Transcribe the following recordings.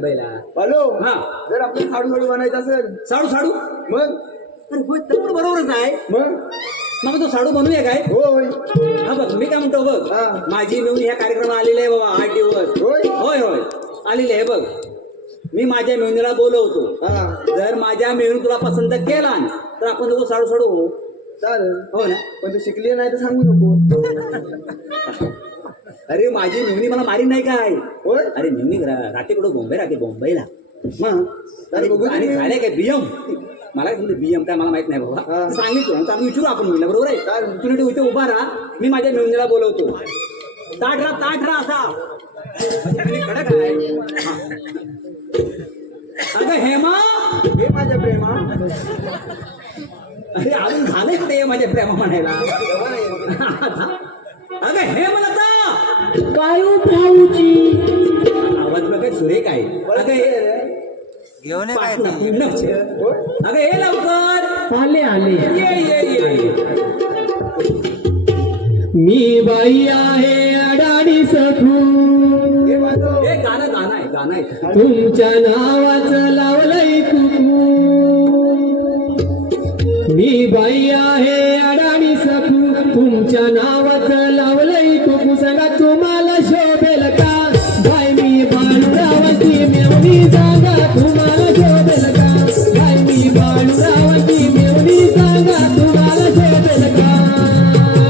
मुंबईला. हॅलो. हा. जर आपल्याला साडू साडू बनायचं असेल. साडू साडू मग अरे होय तर पण बरोबरच आहे. मग तो साडू बनवूया काय? होय. हा बघ मी काय म्हणतो बघ. हा. माझी मिळून ह्या कार्यक्रमात आलेले आहे बाबा 8 दिवस. होय होय होय आलेले आहे बघ. मी माझ्या मेहुणीला बोलवतो. हा जर माझ्या मेहुणी तुला पसंत केला तर आपण दोघं साडू साडू हो. चालेल. हो ना. पण तू शिकली नाही तर सांगू नको. अरे माझी मेहुणी मला मारी नाही काय. होय. अरे मेहुणी राहते कुठं मुंबई राहते मुंबईला. मग आणि झाले काय बियम मला काय बियम काय मला माहित नाही बाबा. सांगितलं तर आम्ही विचारू आपण मुलीला बरोबर आहे. तुम्ही इथे उभा राहा मी माझ्या मेहुणीला बोलवतो. ताठ राहा असा कडक आहे. अगं हेमा हे माझ्या प्रेमा. अरे अजून झालंय कुठे माझ्या प्रेमा म्हणायला. अगं हे म्हणता काय भाऊजी आवाज बघा सुरेख आहे. अगं घेऊन अगं हे लवकर आले आले ये मी बाई आहे अडाणी सखू हे गाणं आहे तुमच्या नावाचं लावलंय कुकू मी बाई आहे अडाणी सखू तुमच्या नावाचं लावलंय कुकू सांगा तुम्हाला शोभेल का बाई मी बाळूरावाची मेवणी सांगा तुम्हाला शोभेल का बाई मी बाळूरावाची मेवणी सांगा तुम्हाला शोभेल का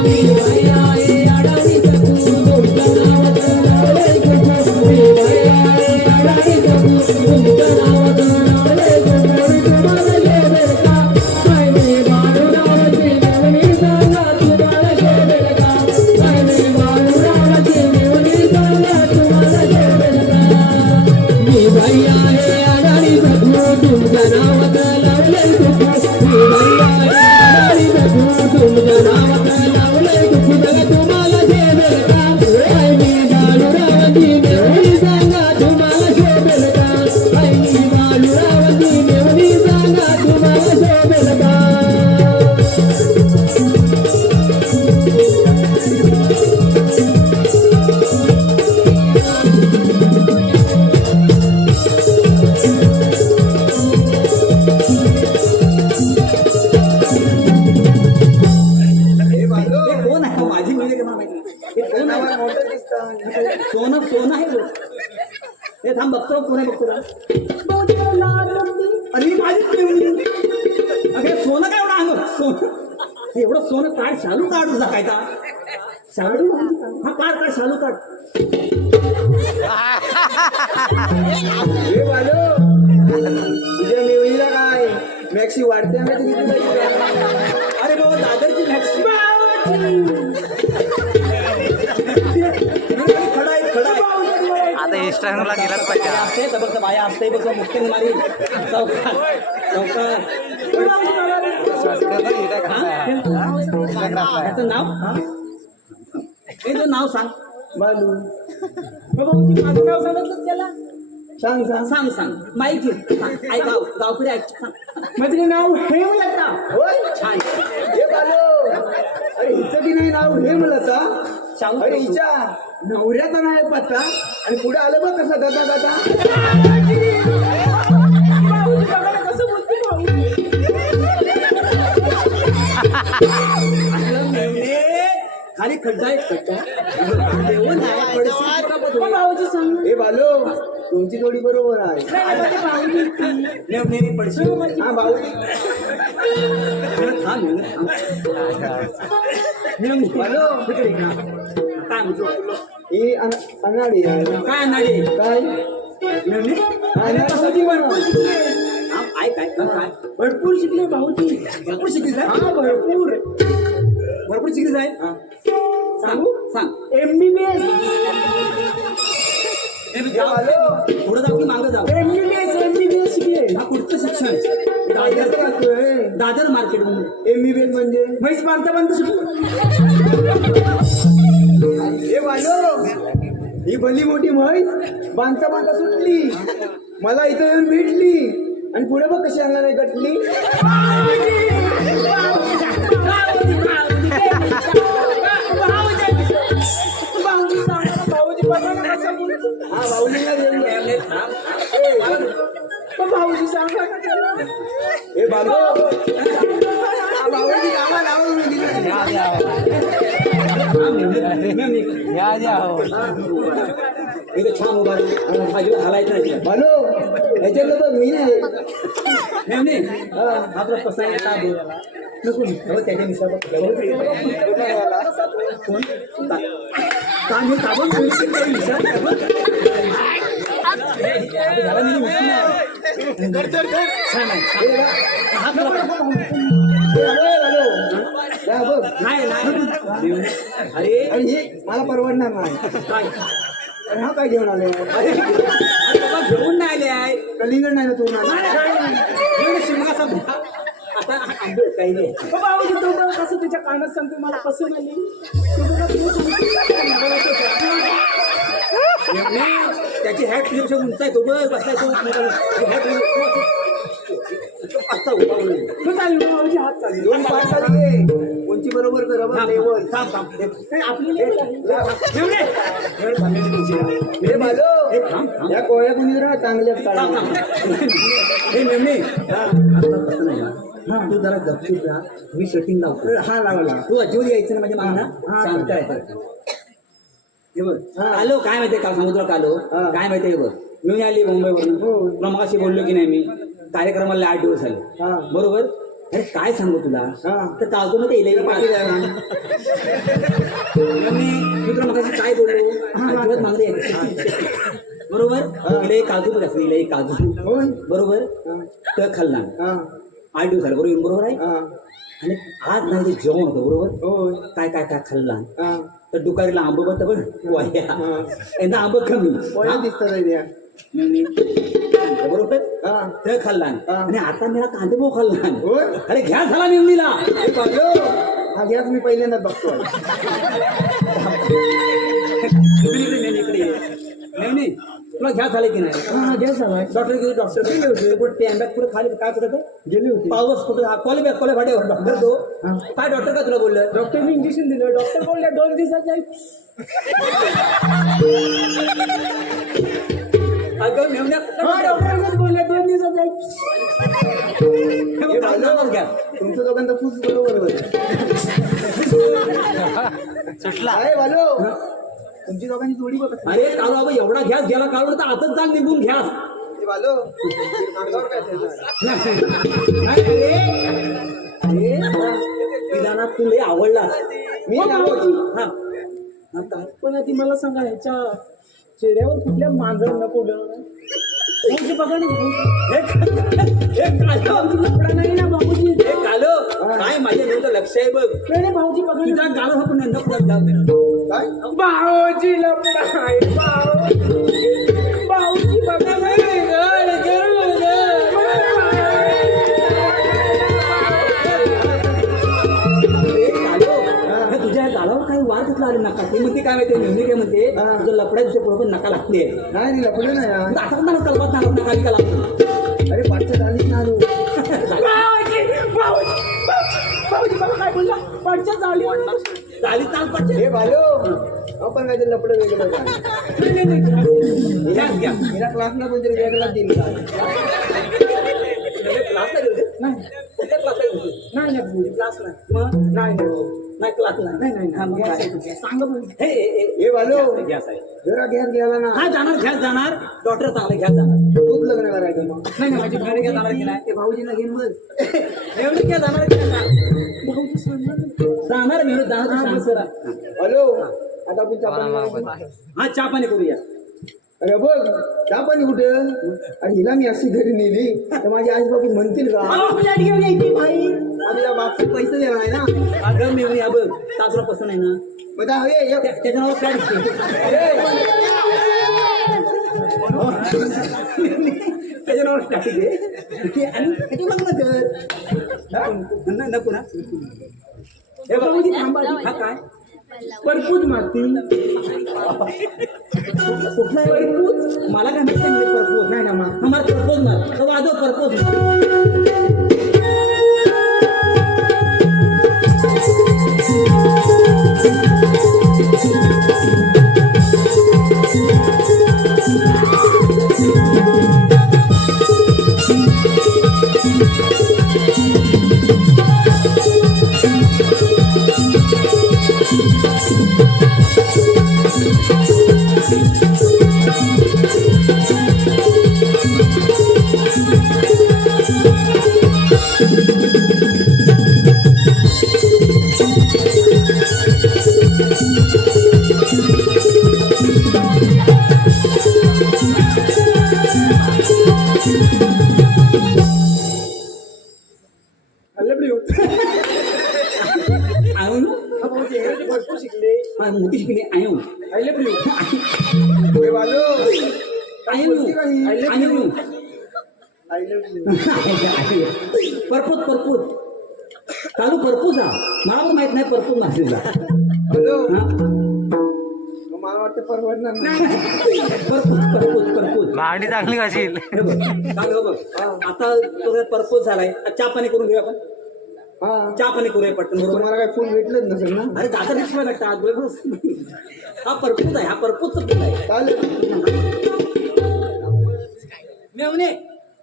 मी बाई आहे अडाणी सखू तुमच्या नावाचं लावलंय कुकू मी बाई आहे अडाणी सखू तुमच्या नावाचं लावलंय कुकू तुम्हाला शोभेल का बाई मी बाळूरावाची मेवणी सांगा तुम्हाला शोभेल का बाई मी बाळूरावाची मेवणी सांगा तुम्हाला शोभेल का मी बाई आहे अडाणी सखू तुमच्या नावाचं लावलंय कुकू मी बाई आहे अडाणी सखू तुमच्या नावाचं लावलंय कुकू बघा तुम्हाला शोभेल का बाई मी बाळूरावाची मेवणी सांगा तुम्हाला शोभेल का बाई मी बाळूरावाची मेवणी सांगा तुम्हाला शोभेल का हे कोण आहे माझी मुलगी का मला माहित नाही. हे कोण आहे मोठं दिसतं. सोनं आहे बघ. हे थांब बघतो कोण आहे बघतो अरे माझी मुलगी. अगे सोनं काय एवढं अंग सोनं एवढं सोनं काढ शालू काढू टाकायचा शालू हा काढ शालू काढ. हे बालो तुझ्या मेवणीला काय मॅक्सी वाढते आम्ही अरे बाबा दादरची मॅक्सी खडा आहे आता इंस्टाग्रामला गेलाच पाहिजे. असते तर बाया असते बघ मुख्य मारी चौकात त्याचं नाव हे तो नाव सांग. बालू माझं नाव सांगितलं त्याला सांग सांग सांग सांग माहिती ऐक गावकरी ऐक सांग. माझं नाव हे मला होय छान हे बालो. अरे हिचं बी नाही नाव हे मला सांगू अरे हिच्या नवऱ्याचा नाही पत्ता आणि पुढे आलं बघ कसं गाता गाता. खाली खड्डा आहे हे बालो तुमची जोडी बरोबर आहे. पडशी हा भाऊ बालो काय म्हणतो ही अनाडी आहे. काय नाडी काय भाऊजी काय भरपूर शिकले भाऊजी भरपूर शिकली जाय. हा भरपूर भरपूर शिकली जाय. सांगू सांग MBBS पुढे जाऊ की मागं जाऊ. MBBS शिकले. हा पुढचं शिक्षण दादर मार्केट MBBS म्हणजे म्हैस बांधता बांधता शिकलो. हे बालो ही भली मोठी म्हैस बांधता बांधता सुटली मला इथं येऊन भेटली आणि पुढे बघ कशी आणला नाही गटली. हा भाऊजीला हे बाबू बाबाची कामा नाव इथे छान उभा हलायचं नाही बालो ह्याच्यातलं तर मी नाही मेमणे आपला पसायला का बोलायला नको त्याच्या मिसळ कोण कामी काबून नाही अरे आणि हे मला परवडणार नाही काय अरे हा काय घेऊन आले अरे बाबा घेऊन नाही आले आहे कलिंगड नाही ना तू शिमगा समजा आता आंबे काही नाही कसं तुझ्या कानात सांगते मला पसंत आली त्याची हॅट तुझ्यापेक्षा उंच आहे तो बघ बसलाय तो हॅट पाचचा उभा हात चालू दोन पाच झाले कोणची बरोबर बरोबर लेवल आपली हे बालो या कोळ्या कुणी जरा चांगल्या हे मेमणे तू जरा गपचूप राहा मी शूटिंग लावतो हा लागला तू अजिबात यायचं ना माझ्या मागणं शांत आहे हे बघ कालो काय माहितीये काल समुद्र कालो काय माहितीये बघ मी आली मुंबईवरून तुला मगाशी बोललो की नाही मी कार्यक्रमाला 8 दिवस आले बरोबर अरे काय सांगू तुला तर काजू मध्ये इलेली मी तुला मगाशी काय बोललो अजिबात मागणी आहे बरोबर इले काजू बघ असं इले काजू बरोबर तर खाल्ला 8 दिवस आले बरोबर बरोबर आहे आणि आज नाही ते जेवण होतं बरोबर काय काय काय खाल्ला तर दुकारीला आंब बघ बघ यांना आंब कमी दिसत बरोबर ते खाल्ला आणि आता मला कांदे भाऊ खाल्ला अरे घ्या झाला निवडीला हा गॅस मी पहिल्यांदा बघतोय नाही तुला घ्या झाले की नाही हा गॅस झालाय डॉक्टर गेले होते पण ते अंड्यात पुढे खाली काय करत गेली होती पाऊस कुठे कॉले भाड्यावर डॉक्टर तो काय डॉक्टर का तुला बोललं डॉक्टरने इंजेक्शन दिलं डॉक्टर बोलले 2 दिवसात जाईल अगं मेवण्यात डॉक्टर बोलले 2 दिवसात जाईल घ्या तुमचं दोघांचं खूप बरोबर सुटला आहे बालो तुमची दोघांची जोडी बघ अरे काल बाबा एवढा घ्यास गेला काढून तर आताच जाग निघून घ्यास बालो तिला तुला आवडला मी हा पण ती मला सांगा ह्याच्या चेहऱ्यावर कुठल्या मांजर नको भाऊजी बघा ना नाही ना भाऊजी कालो काय माझ्या नंतर लक्ष आहे बघ नाही भाऊजी बघा तुझा गाणं हा पण काय भाऊजी लपडा आहे भाऊजी बघा तुझ्या गालावर काही वाद घेतला आले नका ते म्हणते काय माहिती नेहमी काय म्हणते तुझं लपड्या दिवशी बरोबर नका लागते नाही लपडे नाही आता ना कल्पात ना नका का लागतो अरे पाठच्या झालीच ना आलो भाऊजी मला काय बोलला पडच्या झाली चाली ताल पडते हे बालो आपण काय ते लपडं वेगळं घ्या हिला क्लासला कोणतरी वेगळा दिल क्लासला गेले नाही नाही क्लास नाही मग नाही क्लास नाही सांग हे बालो गॅस आहे जरा गॅस घ्यायला ना हा जाणार घ्यास जाणार डॉक्टर चांगलं घ्यास जाणार तूच लग्न करायचं मग नाही माझी बहिणी घ्या जाणार की नाही ते भाऊजींना घेऊन बघ एवढी काय जाणार की नाही जाणार मी जाणार सर हॅलो आता आपण चहा पाणी हा चहा पाणी करूया अरे बघ चहा पाणी कुठे आणि हिला मी अशी घरी नेली तर माझे आई बाबू म्हणतील का आपल्या बापचे पैसे देणार आहे ना अगं मी म्हणे बघ ताजरा पसंत आहे ना बघा त्याच्यावर फ्लॅट त्याच्यावर फ्लॅट दे आणि लग्न कर नको ना हे बाबा थांबा हा काय परपूत माती कुठला परपूत मला काय माहिती नाही परपूत नाही ना मग मला परपोज मार वाजव परपोज म्हणजे इंग्रजी भरपूर शिकले. हा, मोठी शिकली आहे हो. I love you. हे बालो आहे हो. बोलते काही? आहे हो. I love you. परपूत चालू परपूच हा. मला पण माहित नाही परपूत नाशिकला. हॅलो हा? मला वाटतं परवडणार नाही. परपूत मांडी चांगली कशी हे बघ चालू हे बघ. आता तो परपूत झालाय. चहा पाणी करून घेऊया आपण. हा चहा पाणी करूया पटकन बरोबर. तुम्हाला काय फुल भेटलंच नसेल ना. अरे दादा दिसला लागता हा परपूत आहे. हा परपूतच फुल आहे. चालेल. मेवणे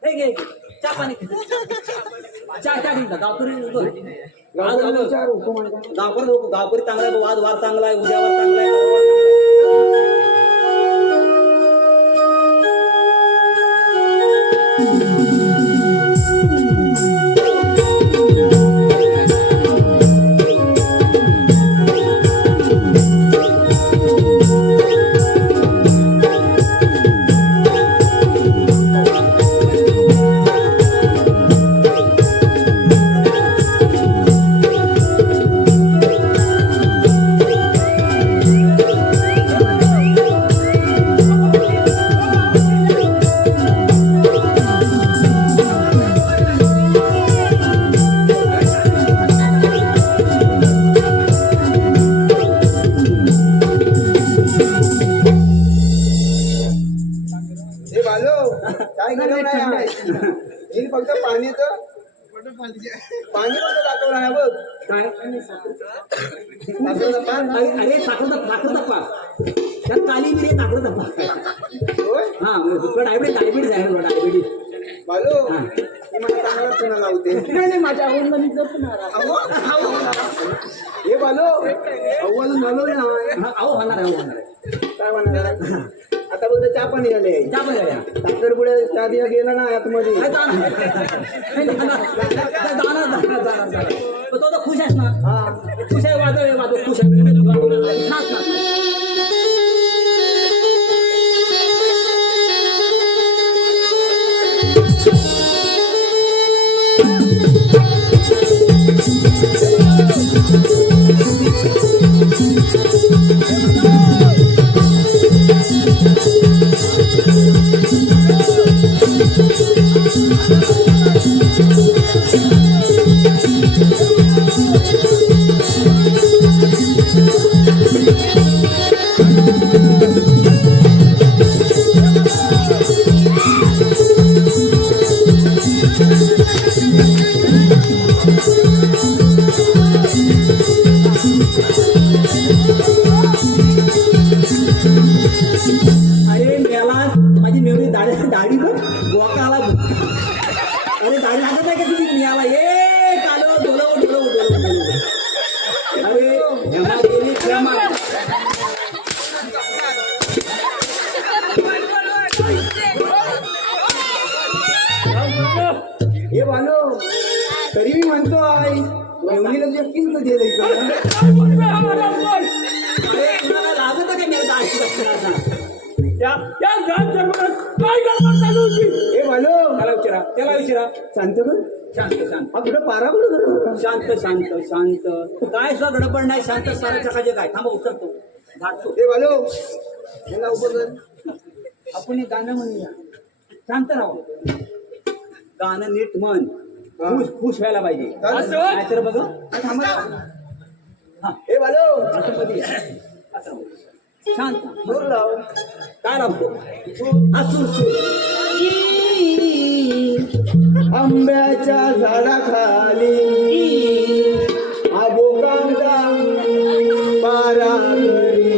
हे घे चहा पाणी चहा घेऊन जा. गावकरी विचार हुकूम आहे का? गावकरी चांगला आहे. आज वार चांगला आहे. उद्या वार चांगला आहे. परवा वार चांगला आहे. हे बालो काय गरज नाही. हे फक्त पाण्याचं पाणी फक्त दाखवलं आहे बघ. काय दाखवलं पान. अरे साखर धप्पा त्यात काली मिरी साखर धप्पा. होय हा डायबिटीज आहे डायबिटीज. बालो हा. हे मला चांगला पुन्हा लावते. नाही माझ्या आवडलं जपणार. हे बालो अव्वल म्हणून अहो होणार आहे. काय म्हणणार आहे? आता बोलतो चहा पाणी झाले. चहा पण झाल्या. साखर पुढे चहा दिया गेला ना आतमध्ये. काय जाणार पण तो तर खुश आहेस ना. हा खुश आहे. वाजव खुश आहे. नाच अरे मेला माझी मेवणी दाढी बघ गोका आला बघ. अरे दाढी लागत नाही का तुझी मिळाला. ये कालो डोलव. अरे क्षमा गेली क्षमा. हे बालो तरी मी म्हणतो आहे एवढीला तुझ्या किंमत दिलं इकडं. अरे तुला लागत का मी दाढी बघताना. हे बालो त्याला विचारा शांत कर. शांत हा कुठं पारा कुठं शांत काय सुद्धा गडबड नाही. शांत साराच्या खाजे काय थांबा उतरतो झाडतो. हे बालो याला उभं कर. आपण एक गाणं म्हणूया. शांत राहा. गाणं नीट म्हण. खुश व्हायला पाहिजे. नाहीतर बघ हा हे बालो असं मध्ये असं शांत दूर लाव. काय राहतो असू आंब्याच्या झाडाखाली आबोकांदा पारा घरी.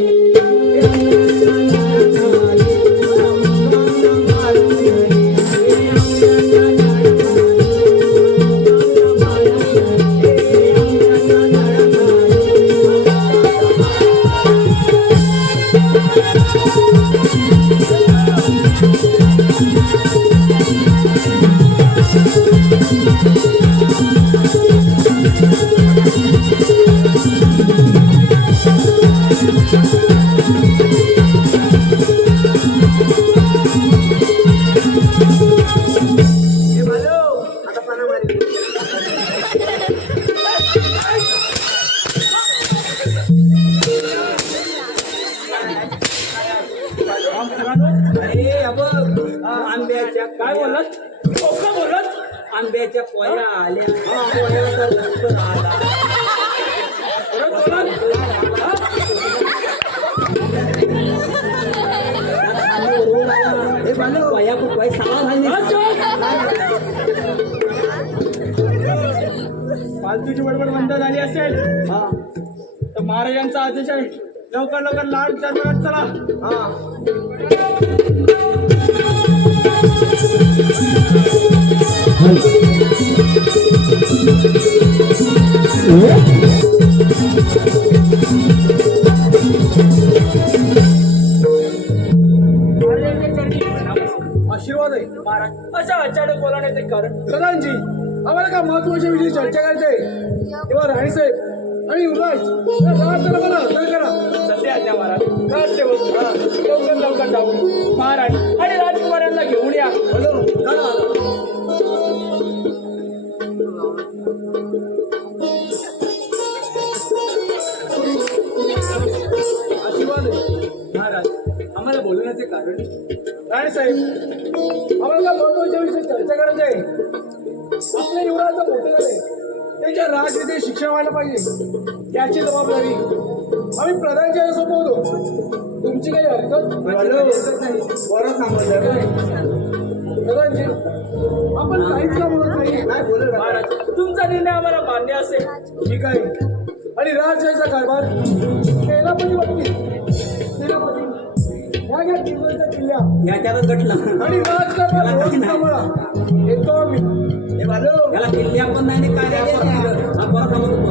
हे बालो आता पाना मारी. काय बोललात कोकण बोललात आंब्याच्या पोया आल्या पोयाचा लष्कर आला परत बोलात हा? हे बालो पोया पोया सहा झाली हा, फालतूची बडबड बंद झाली असेल हा तर महाराजांचा आदेश आहे लवकर लवकर लाड चला हा महाराजांच्या चरणी आशीर्वाद आहे महाराज अशा अचानक बोलावण्याचे कारण प्रधानजी आम्हाला का महत्वाच्या विषयी चर्चा करायची आहे तेव्हा राणीसाहेब आणि युवराज राज जरा मला हजर करा सध्या आज्ञा महाराज राजसेवक लवकर लवकर जाऊ महाराज आणि राजकुमारांना घेऊन या आशीर्वाद आहे महाराज आम्हाला बोलवण्याचे कारण राणीसाहेब आम्हाला महत्वाच्या विषयी चर्चा करायची आहे आपल्या युवराजा मोठे झाले त्यांच्या राजविषयी शिक्षण व्हायला पाहिजे याची जबाबदारी आम्ही प्रधानच्या सोपवतो तुमची काही हरकत नाही बरं सांगितलं प्रधानजी आपण काहीच का बोलत नाही काय बोलत महाराज तुमचा निर्णय आम्हाला मान्य असेल ठीक आहे आणि राजशाहीचा कारभार सेनापती बघतील सेनापती ह्या घ्या किल्ल्या याच्यातच घटलं आणि राजकारणात व्यवस्थित सांभाळा येतो आम्ही हे बालो याला किल्ल्या पण नाही आणि काय नाही हा परत थांबतो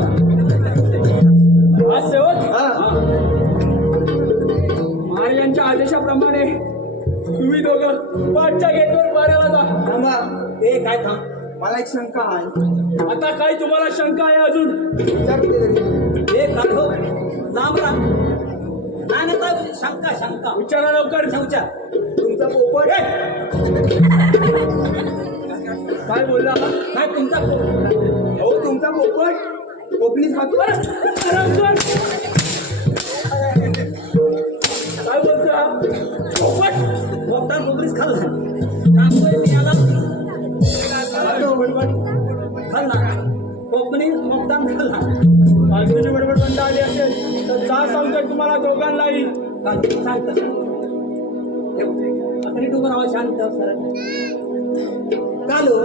आज सेवक हा महाराजांच्या आदेशाप्रमाणे तुम्ही दोघं पाठच्या गेटवर पाऱ्याला जा थांबा ए काय थांब मला एक शंका आहे आता काय तुम्हाला शंका आहे अजून विचारते तरी. ए काढो लांब राहा नाही नाही तर शंका शंका विचारा लवकर शौचा तुमचा पोपट काय बोलला काय तुमचा हो तुमचा पोपट कोकणीत खातो काय बोलतो मोगदार कोकरीच खाल्ला सांगतोय मी याला खाल्ला कोकणी मोगदार खाल्ला फालतूची बडबड बंद आली असेल तर जा सांगतोय तुम्हाला दोघांनाही शांत आता नीट उभं राहा शांत सर कालो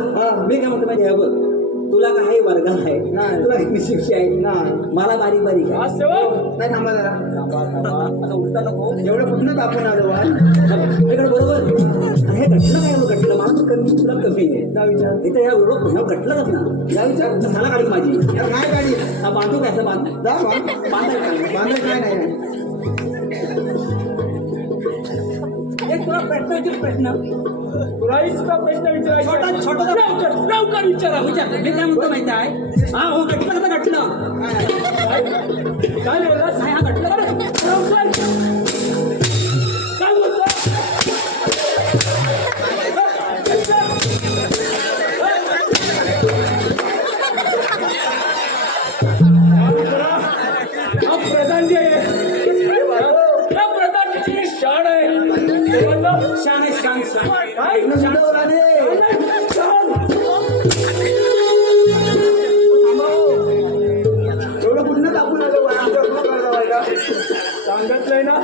मी काय म्हणतो माहिती आहे बघ तुला काही वर्ग आहे नाही. तुला काही शिक्षी आहे नाही. मला बारीक बारीक आहे आज सेवक काय थांबा जरा आता उठता नको एवढं कुठनं आपण आलो वाल इकडे बरोबर आणि हे घटलं काय एवढं घटलं मला तर कमी तुला कमी आहे जा विचार इथं या एवढं घटलंच ना जा विचार मला काढी माझी काय गाडी हा बांधू काय असं बांध जा मग बांधायचं बांधत काय नाही एक तुला प्रश्न विचार प्रश्न तुलाही सुद्धा प्रश्न विचारायचा छोटा लवकर लवकर विचारा विचार मी काय म्हणतो माहिती आहे हा हो घटलं कसं घटलं काय बोलला काय हा घटलं बरं लवकर काय बोलतो हा प्रधानजी आहे हा प्रधानजीची शान आहे शान आहे शान शान काय सुद्धा रे शान एवढं कुठनं आपण आलो सांगितलंय ना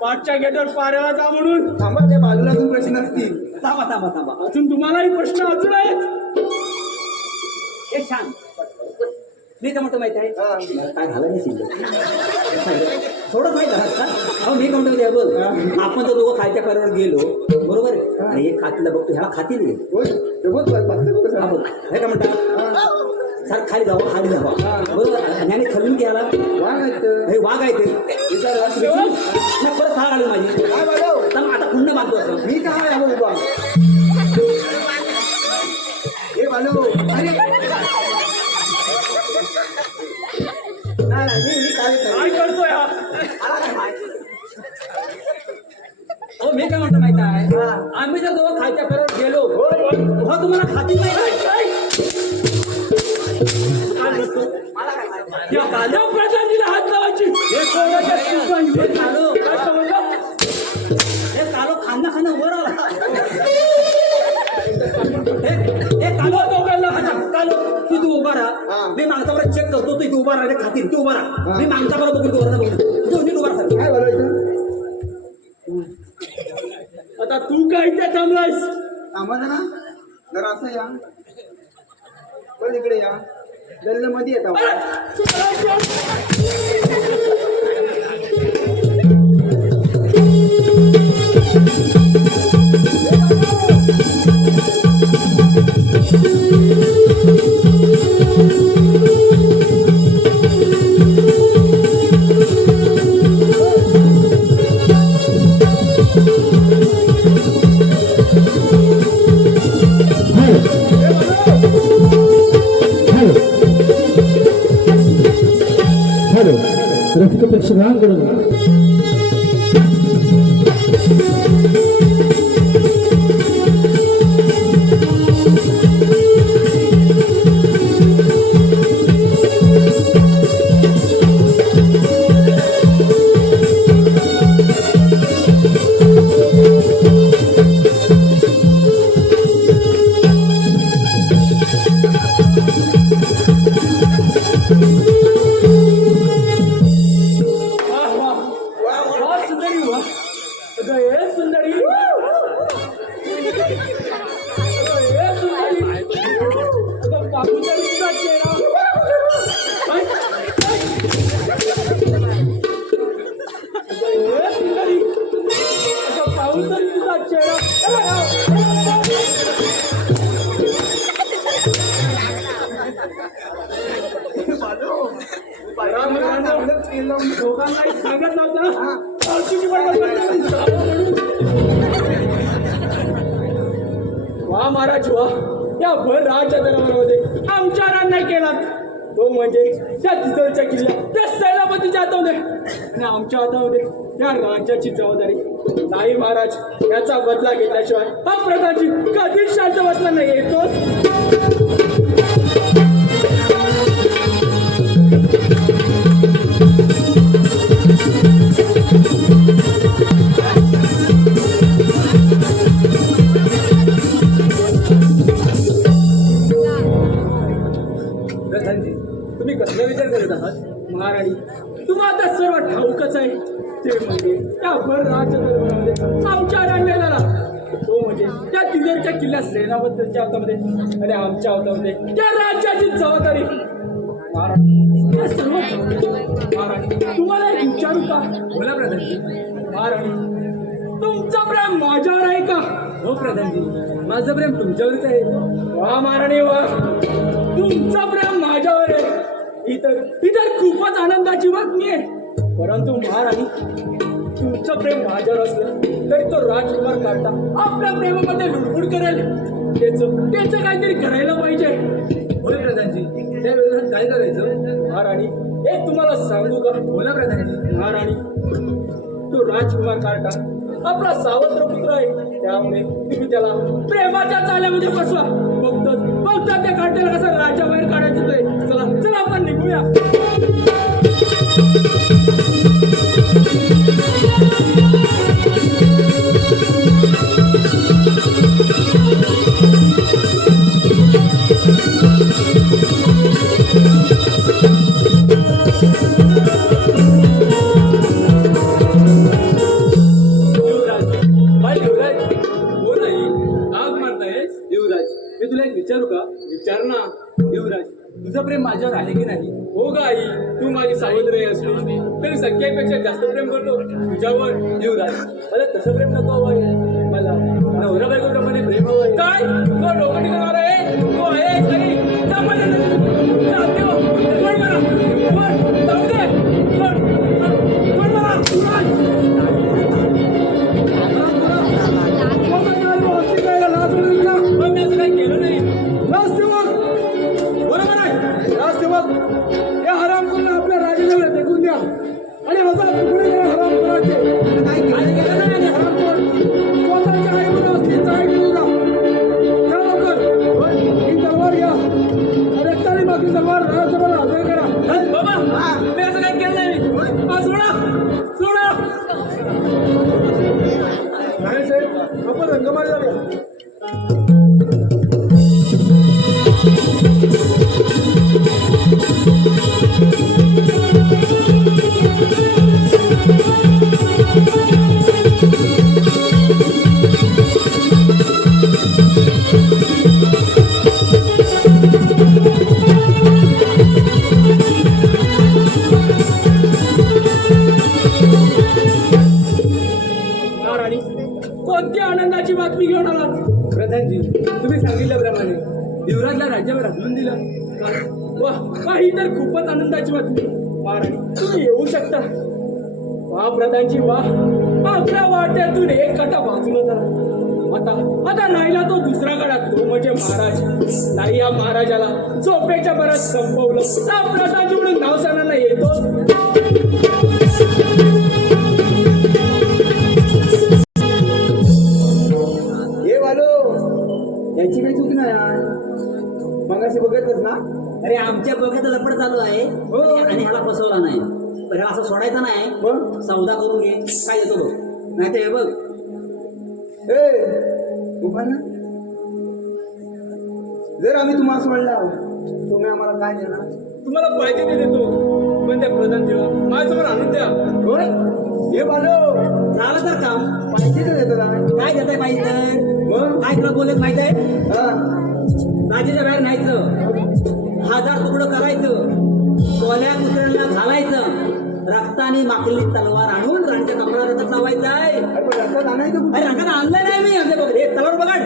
पाठच्या गेटवर पाऱ्याला जा म्हणून थांबा त्या बाजूला अजून प्रश्न असतील थांबा थांबा थांबा अजून तुम्हालाही प्रश्न अजून आहेत एक छान मी काय म्हणतो माहिती आहे मला काय झालं नाही शिल्लक थोडं माहित आहे का अहो मी काय म्हणतो माहिती आहे बघ आपण तर दोघं खायच्या करावर गेलो बरोबर आहे आणि हे खातीला बघतो ह्याला खाती नाही हा बघ हे काय म्हणतात सर खाली जावा खाली जावा बरोबर आणि ह्याने खालून घ्यायला हे वाघ आहे ते नाही परत खाळ आली माझी काय बाळो तर आता पुन्हा बांधतो असं मी काय आहे उभा हे बाळो अरे नाही मी काय काय करतोय हा हो मी काय म्हणतो माहिती आहे आम्ही जर दोघं खायच्या करावर गेलो हो तुम्हाला खाती नाही काय या प्रधानजीला हात लावायची हे सोन्याच्या शिपाई. हे कालो काय समजलं? हे कालो खाना खाना वर आला करायचं खातील तू उभा राहा मी मागचा बरोबर बघून तू वरचा बघून तू नीट उभा राहा काय बोलायचं आता तू काय इथे थांबलायस? थांबायचं ना जरा असं या पण इकडे या गल्ल मध्ये येता रसिक प्रेक्षकांकडून वा महाराज वा या भर राजा दरबारामध्ये आमच्या नाही केला तो म्हणजे त्या तिथलच्या किल्ल्या त्या सैनापतीच्या हातामध्ये आणि आमच्या हातामध्ये त्या राज्याची जबाबदारी नाही महाराज याचा बदला घेतल्याशिवाय हा प्रकारची कधीच शांत बसला नाही येतो तुम्ही कसला विचार करत आहात महाराणी तुम्हाला आता सर्व ठाऊकच आहे ते म्हणजे त्या भर राज्य दरबारामध्ये आमच्या राणीला तो म्हणजे त्या तिजोरीच्या किल्ल्या सेनाबद्दलच्या हातामध्ये आणि आमच्या हातामध्ये त्या राज्याची जबाबदारी महाराणी या सर्व महाराणी तुम्हाला एक विचारू का बोला प्रधानजी महाराणी तुमचं प्रेम माझ्यावर आहे का हो प्रधानजी माझं प्रेम तुमच्यावरच आहे वा महाराणी वा तुमचं प्रेम माझ्यावर आहे इतर खूपच आनंदाची बातमी आहे परंतु महाराणी तुमचं प्रेम माझ्यावर असलं तरी तो राजकुमार काढता आपल्या प्रेमामध्ये लुडबुड करेल त्याचं काहीतरी करायला पाहिजे होय प्रधानजी त्या वेळेला काय करायचं महाराणी हे तुम्हाला सांगू का बोला प्रधानजी महाराणी तो राजकुमार काढता आपला सावत्र पुत्र आहे त्यामुळे तुम्ही त्याला प्रेमाच्या चाल्यामध्ये बसवा फक्त त्या काढताना कसं राजा बाहेर काढायचं ते चला चला आपण निघूया विचारू का विचार ना युवराज तुझं प्रेम माझ्यावर आहे की नाही हो गा आई तू माझी सावत्र असली तरी सख्यापेक्षा जास्त प्रेम करतो तुझ्यावर युवराज मला तसं प्रेम नको हवंय मला नवरा बायकोप्रमाणे प्रेम हवंय काय तो डोकं टिकवणार आहे तो आहे खरी आणि हजार तुकडे हराम करायचे स्वतःच्या आई म्हणून असली चाय घेऊ का लवकर ही तलवार घ्या आणि एकटाने बाकी तलवार राजासमोर हजर करा बाबा मी असं काही केलं नाही सोडा सोडा नाही साहेब आपण रंगमारी जाऊया आनंदाची बातमी घेऊन आलात. प्रधानजी, तुम्ही सांगितल्याप्रमाणे युवराजला राज्यावर हकलून दिलं. वा ही तर खूपच आनंदाची बातमी. महाराणी, तुम्ही येऊ शकता. वा प्रधानजी वा, आपल्या वाट्यातून एक काटा वाचला झाला. आता राहिला तो दुसरा गडा, तो म्हणजे महाराज. नाही या महाराजाला झोपेच्या बरात संपवलं. त्या प्रधानजी म्हणून नाव सांगायला येतो. हे वालो, यांची काही चूक नाही यार. मगाशी बघतच ना. अरे आमच्या डोक्यात लपड चालू आहे हो. आणि ह्याला फसवला नाही. पण ह्याला असं सोडायचं नाही. मग सौदा करून घे, काय येतो बघ. नाही ते हे बघ, उभा ना. जर आम्ही तुम्हाला सोडला, तुम्ही आम्हाला काय देणार? तुम्हाला पाहिजे ते देतो, पण त्या प्रधानजीला माझ्यासमोर आणून द्या. होय, हे बालो झालं तर काम. पाहिजे तर देतात आम्ही. काय देताय पाहिजे तर? मग काय तुला बोलत माहित आहे? हा, राजेच्या बाहेर न्यायचं, 1000 तुकडं करायचं, कोल्या कुत्र्यांना घालायचं, रक्ताने माखली तलवार आणून राणीच्या कमळाला रथात लावायचं आहे. अरे पण रस्त्यात आणायचं कुठे? अरे रंगात आणलं नाही मी. आमच्या बघ हे तलवार बघाड.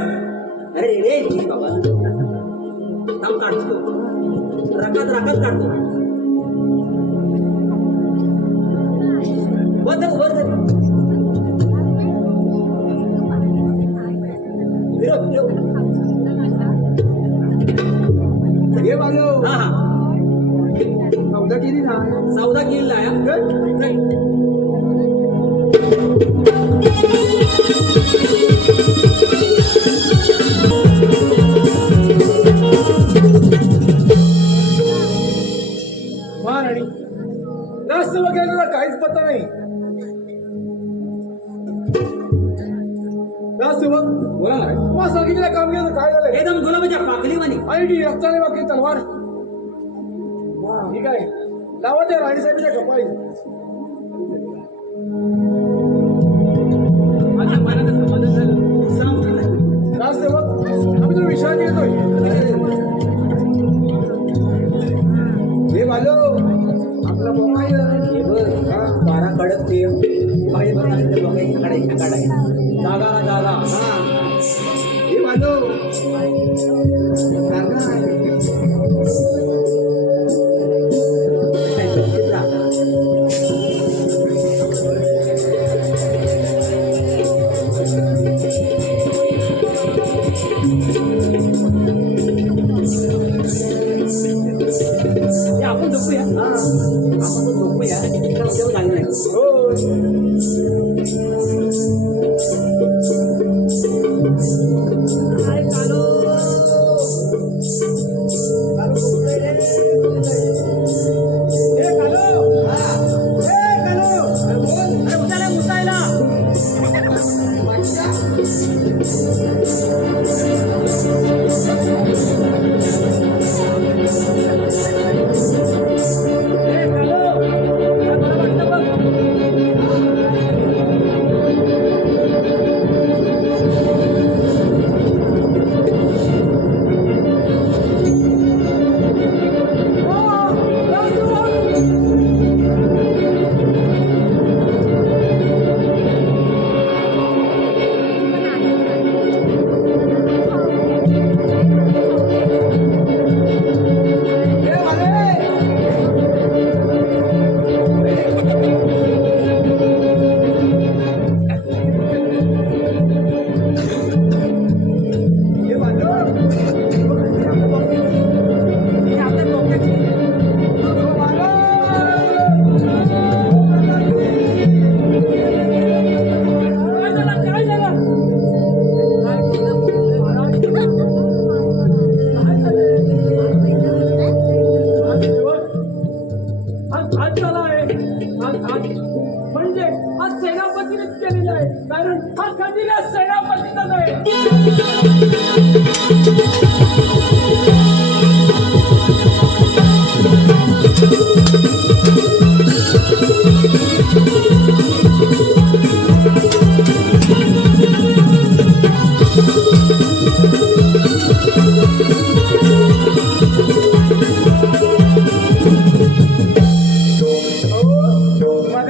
अरे रे जी बाबा, थांब काढतो, रकात काढतो. वर हे बालो हा हा, सौदा केली ना. सौदा केलेला आहे. महाराणी, रास्त वगैरे काहीच पत्ता नाही. राजसेवक बोला ना. मग सांगितलं काम केलं काय झालं? एकदम गुलाबाच्या पाकलीवाणी. आणि ती रक्ताने बाकी तलवार. ठीक आहे, लावा त्या राणीसाहेबच्या कपाळी. माझ्या मनात समाधान झालं. सांग. राजसेवक, आम्ही तुला विश्रांती येतोय. हे बालो आपला बोका हे बघ, 12 कडक ठेव. पाहिजे बघ, आणि ते बघा, इकडे आहे. जागा. हा, हे बालो जागा आहे. आपण झोपूया. आपण झोपूया. उद्या झाली नाही. हो,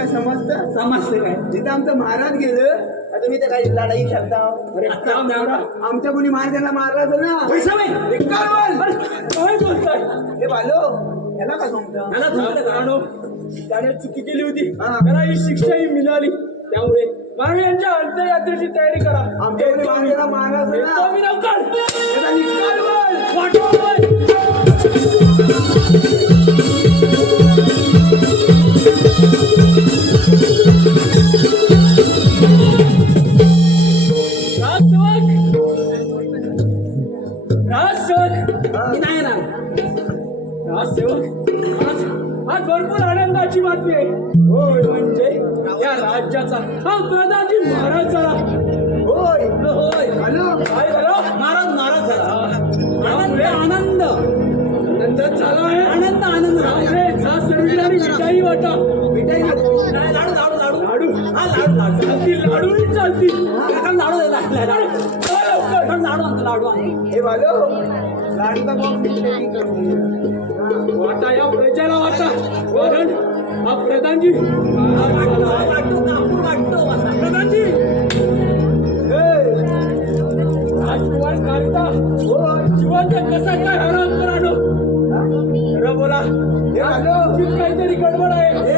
समजतं समजते काय? जिथं आमचं महाराज गेलं तुम्ही तर काही लढाई खेळता अरे काम एवढा आमच्या कोणी महाराजांना मारला ना पैसा नाही काय बोलताय हे बालो याला का जमतं त्याला झोपलं का? राणो, त्याने चुकी केली होती हा. त्याला ही शिक्षाही मिळाली त्यामुळे महाराजांच्या अंत्ययात्रेची तयारी करा आमच्या कोणी महाराजांना मारला येतो मी ना लवकर. त्याला निकाल बोल. वाटोळ. राजसेवक मी नाही येणार. राजसेवक आज आज भरपूर आनंदाची बातमी आहे होय म्हणजे या राज्याचा हा गदाजी महाराज झाला होय होय बालो काय झालं महाराज झाला. आनंद आनंद झाला आहे आनंद आनंद झाला. अरे जा सर्वीला मिठाई वाटा मिठाई नको नाही, लाडू लाडू लाडू लाडू हा लाडू चालतील लाडूही चालतील काका लाडू दे, लाडू लाडू लाडू आणतो लाडू आणतो. हे बालो लाडूचा बॉक्स वाटा या प्रजेला वाटा वरण हा प्रधानजी प्रधानजी राजकुमार कांता जीवाचा कसा काय हराम करानो खरं बोला हे बालो काहीतरी गडबड आहे